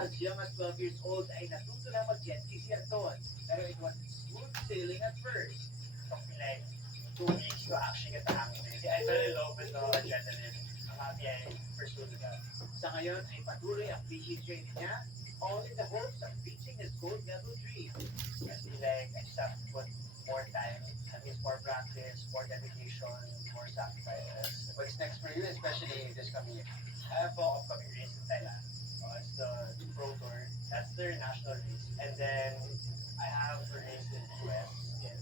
As young as 12 years old ay natuto na mag-jet ski si Anton. Pero it was smooth sailing at first. Took me like 2 weeks to actually get the hang of it. I fell in love with the adrenaline. I'm happy I pursued that. Sa ngayon ay patuloy ang fishing training niya, all in the hopes of reaching his gold medal dream. I feel like I just have to put more time. I mean, more practice, more dedication, more sacrifices. What's next for you, especially this coming year? I have an upcoming race in Thailand. It's the Pro Tour. That's their national race. And then I have a race in the US in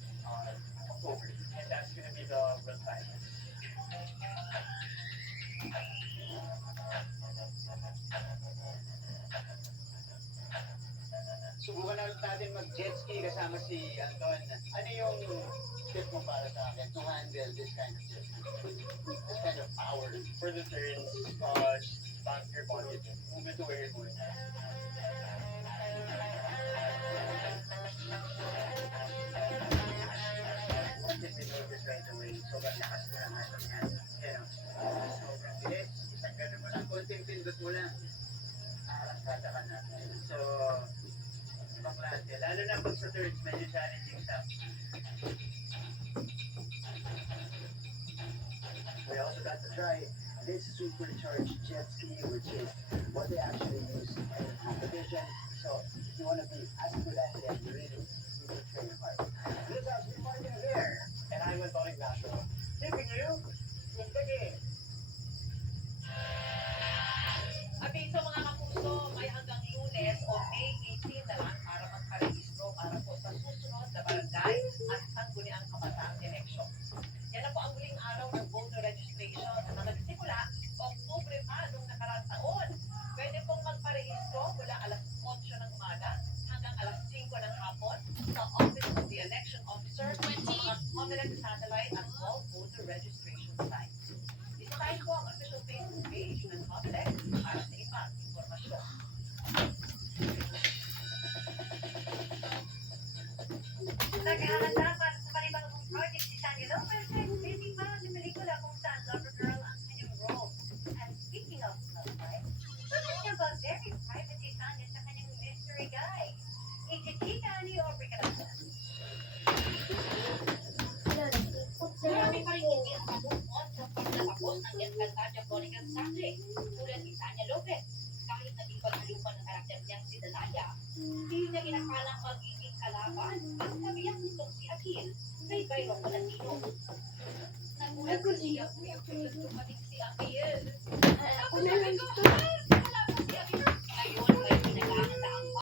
October. And that's going to be the World Finals. Subukan na natin mag-jet ski kasama si Anton. Ano yung tip mo para sa akin to handle this kind of jet ski? This kind of power? For the turns, just balance your body. Move it to where you're going. Just maneuver this right away. So, lakas mo lang natin yan. You know, sobrang bilis. Isang ganun mo lang. Konting pindot mo lang. Arang-kata ka na. So, ibang klase. Lalo na pag sa turns, medyo challenging siya. We also got to try this supercharged jet ski, which is what they actually use in competition. So if you want to be as good as them, you really need to train hard. This is actually Martin there. And I'm Anton Ignacio. Keeping you in the game. Abiso mga kapuso, may hanggang Lunes o May 18 na lang para magparehistro para po sa susunod na barangay at sangguniang kabataang eleksyon. Yan na po ang huling araw ng voter registration na nagsimula Oktubre pa noong nakaraang taon. Pwede pong magparehistro mula alas 8 ng umaga hanggang alas 5 ng hapon sa Office of the Election Officer o mga Comelec Satellite at all voter registration sites. Isitahin po ang official Facebook page ng Comelec para sa ibang impormasyon. Naghahanda para sa panibagong project si Tanya Lopez ay busy pa sa pelikula kung saan lover girl ang kanyang role. And speaking of love life, sabi niya ba very private si Tanya sa kanyang mystery guy? Ichichika ni Aubrey Calabas. Marami pa rin hindi ang mabukon sa pagtatapos ng Encantadia Chronicle Saturday tulad ni Tanya Lopez. Kahit naging paghalupan ng karakter niyang si Danaya, hindi niya inakalang magiging kalaban at kabiyak nitong si Akil, may bayrong Latino. Nagulat ko siya kung yung gusto pa din si Akil. Ako sabi ko,